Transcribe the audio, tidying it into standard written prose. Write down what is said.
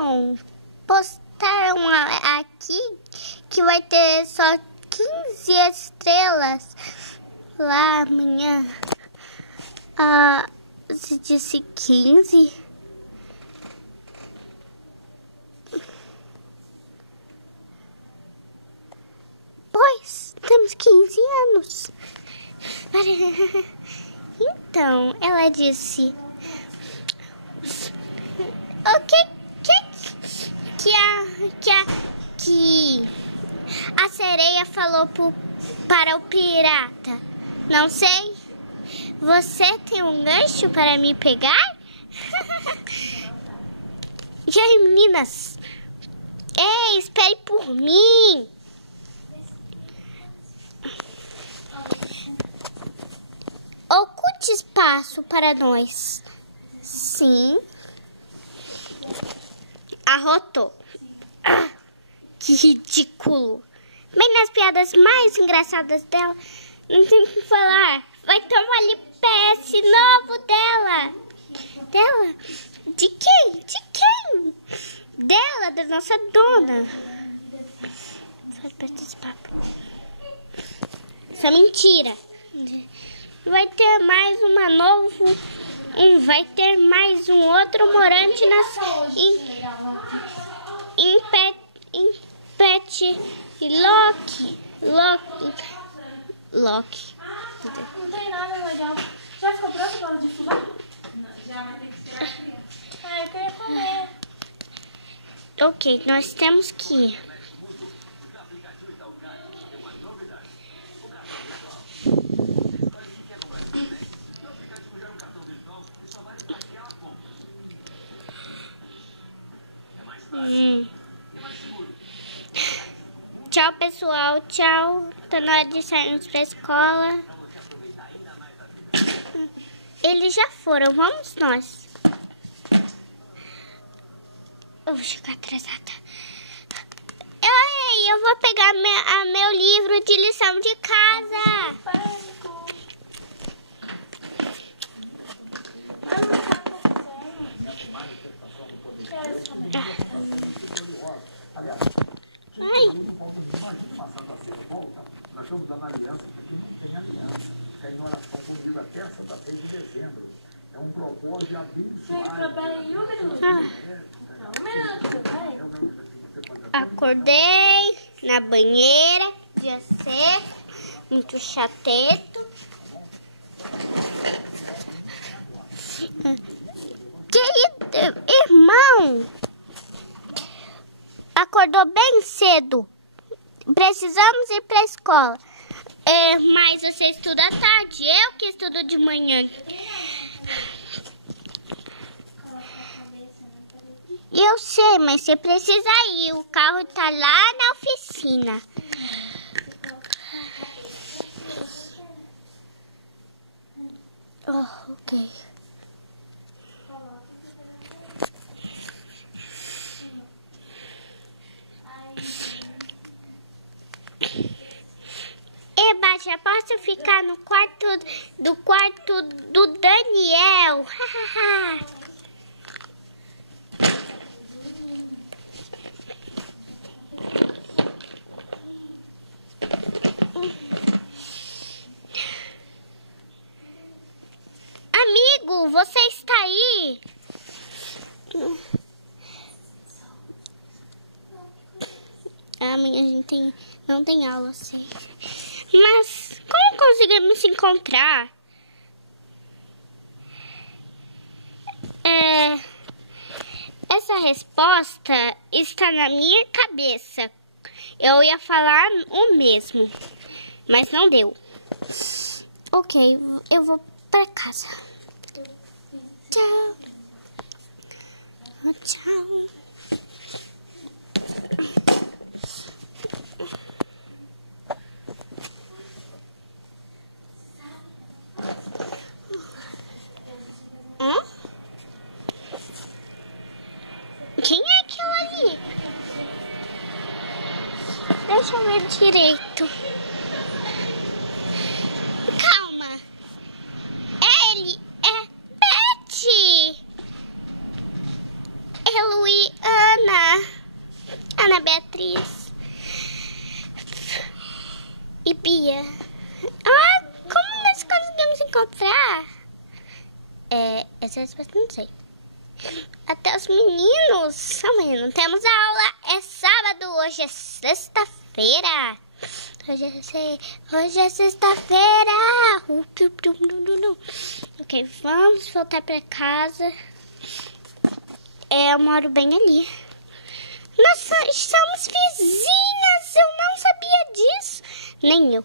Não, postaram aqui que vai ter só 15 estrelas lá amanhã. Você disse 15? Pois, temos 15 anos. Então, ela disse... O que a sereia falou para o pirata? Não sei. Você tem um gancho para me pegar? E aí, meninas? Ei, espere por mim. Oculte espaço para nós. Sim. Arrotou. Que ridículo. Bem nas piadas mais engraçadas dela. Não tem o que falar. Vai tomar ali PS novo dela. Dela? De quem? De quem? Dela, da nossa dona. Faz parte desse papo. Isso é mentira. Vai ter mais uma novo. Vai ter mais um outro morante em Pet Lock. Não tem nada legal. Já ficou pronto para de fumar? Não, já vai ter que esperar. Eu queria comer. Ok, nós temos que ir. Tchau, pessoal. Tchau. Tá na hora de sairmos pra escola. Eles já foram. Vamos nós. Eu vou chegar atrasada. Eu vou pegar meu livro de lição de casa. Acordei na banheira, podia ser muito chateto. Querido irmão, acordou bem cedo. Precisamos ir para a escola. Mas você estuda à tarde, eu que estudo de manhã. Eu sei, mas você precisa ir. O carro tá lá na oficina. Ok. Eba, já posso ficar no quarto do Daniel. Amigo, você está aí? Amanhã a gente não tem aula, assim. Mas como conseguimos se encontrar? Essa resposta está na minha cabeça. Eu ia falar o mesmo, mas não deu. Ok, eu vou para casa. Tchau. Tchau. Quem é aquela ali? Deixa eu ver direito. Calma. Ele é Betty. Luiana. Como nós conseguimos encontrar? Essa resposta eu não sei. Até os meninos. Amanhã não temos aula. É sábado. Hoje é sexta-feira. Hoje é sexta-feira. Ok, vamos voltar pra casa. Eu moro bem ali. Nós somos vizinhas. Eu não sabia disso. Nem eu.